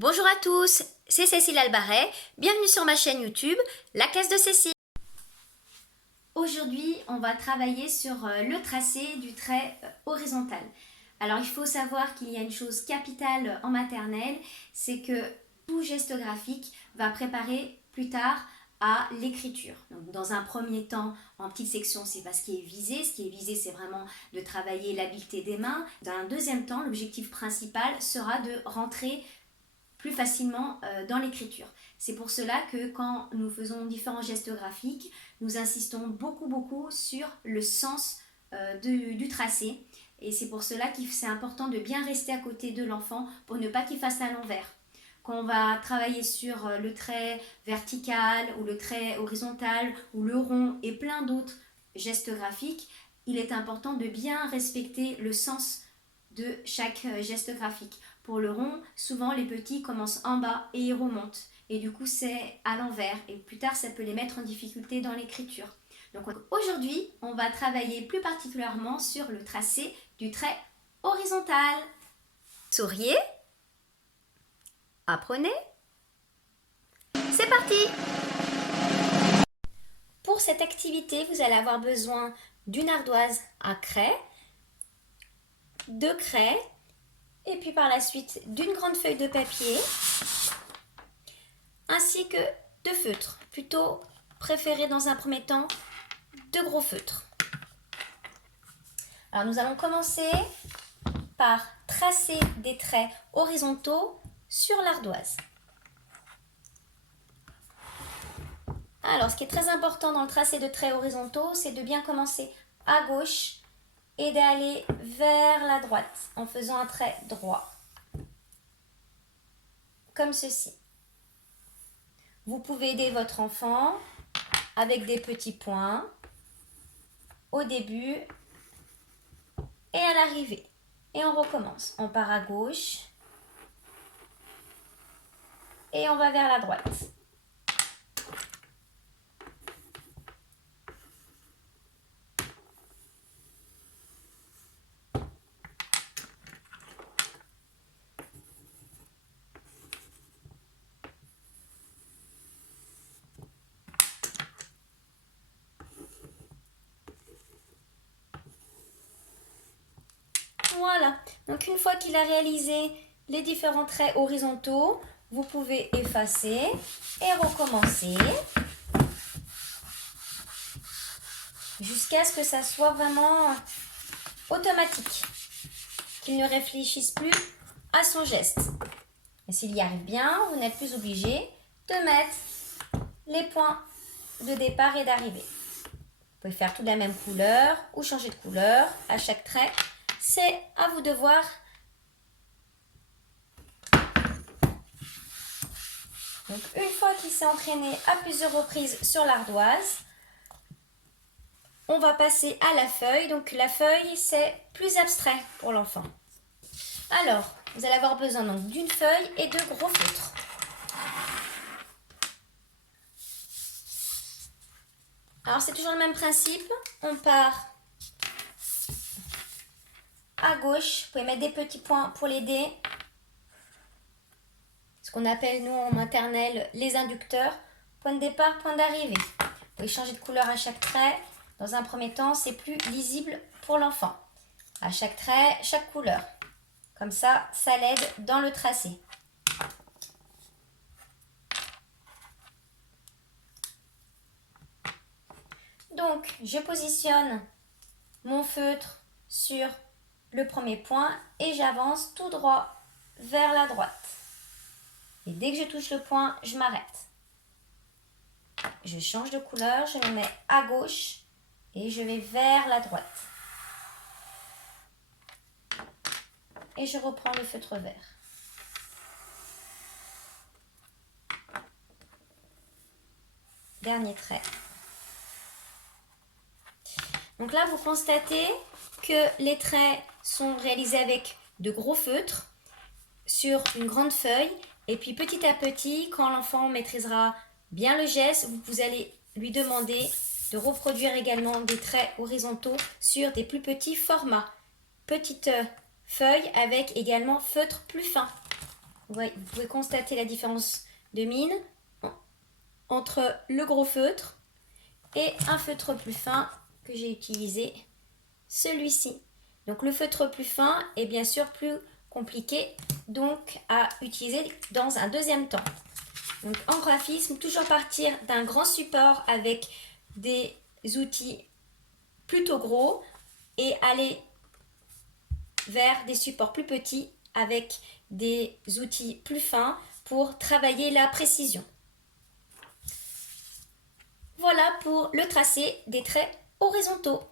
Bonjour à tous, c'est Cécile Albaret, bienvenue sur ma chaîne YouTube, la classe de Cécile. Aujourd'hui, on va travailler sur le tracé du trait horizontal. Alors il faut savoir qu'il y a une chose capitale en maternelle, c'est que tout geste graphique va préparer plus tard à l'écriture. Donc, dans un premier temps, en petite section, c'est pas ce qui est visé. Ce qui est visé, c'est vraiment de travailler l'habileté des mains. Dans un deuxième temps, l'objectif principal sera de rentrer plus facilement dans l'écriture. C'est pour cela que quand nous faisons différents gestes graphiques, nous insistons beaucoup sur le sens du tracé. Et c'est pour cela que c'est important de bien rester à côté de l'enfant pour ne pas qu'il fasse à l'envers. Quand on va travailler sur le trait vertical ou le trait horizontal ou le rond et plein d'autres gestes graphiques, il est important de bien respecter le sens de chaque geste graphique. Pour le rond, souvent les petits commencent en bas et ils remontent. Et du coup, c'est à l'envers. Et plus tard, ça peut les mettre en difficulté dans l'écriture. Donc aujourd'hui, on va travailler plus particulièrement sur le tracé du trait horizontal. Souriez. Apprenez. C'est parti! Pour cette activité, vous allez avoir besoin d'une ardoise à craie, de craie, et puis par la suite d'une grande feuille de papier, ainsi que de feutres, plutôt préféré dans un premier temps de gros feutres. Alors nous allons commencer par tracer des traits horizontaux sur l'ardoise. Alors ce qui est très important dans le tracé de traits horizontaux, c'est de bien commencer à gauche et d'aller vers la droite en faisant un trait droit, comme ceci. Vous pouvez aider votre enfant avec des petits points au début et à l'arrivée. Et on recommence. On part à gauche et on va vers la droite. Voilà, donc une fois qu'il a réalisé les différents traits horizontaux, vous pouvez effacer et recommencer jusqu'à ce que ça soit vraiment automatique, qu'il ne réfléchisse plus à son geste. Et s'il y arrive bien, vous n'êtes plus obligé de mettre les points de départ et d'arrivée. Vous pouvez faire tout de la même couleur ou changer de couleur à chaque trait. C'est à vous de voir. Donc une fois qu'il s'est entraîné à plusieurs reprises sur l'ardoise, on va passer à la feuille. Donc la feuille, c'est plus abstrait pour l'enfant. Alors, vous allez avoir besoin donc d'une feuille et de gros feutres. Alors c'est toujours le même principe. On part à gauche, vous pouvez mettre des petits points pour l'aider. Ce qu'on appelle, nous, en maternelle, les inducteurs. Point de départ, point d'arrivée. Vous pouvez changer de couleur à chaque trait. Dans un premier temps, c'est plus lisible pour l'enfant. À chaque trait, chaque couleur. Comme ça, ça l'aide dans le tracé. Donc, je positionne mon feutre sur le premier point et j'avance tout droit vers la droite. Et dès que je touche le point, je m'arrête. Je change de couleur, je me mets à gauche et je vais vers la droite. Et je reprends le feutre vert. Dernier trait. Donc là, vous constatez que les traits sont réalisés avec de gros feutres sur une grande feuille. Et puis petit à petit, quand l'enfant maîtrisera bien le geste, vous allez lui demander de reproduire également des traits horizontaux sur des plus petits formats. Petite feuille avec également feutre plus fin. Vous pouvez constater la différence de mine entre le gros feutre et un feutre plus fin que j'ai utilisé, celui-ci. Donc le feutre plus fin est bien sûr plus compliqué donc à utiliser dans un deuxième temps. Donc en graphisme, toujours partir d'un grand support avec des outils plutôt gros et aller vers des supports plus petits avec des outils plus fins pour travailler la précision. Voilà pour le tracé des traits horizontaux.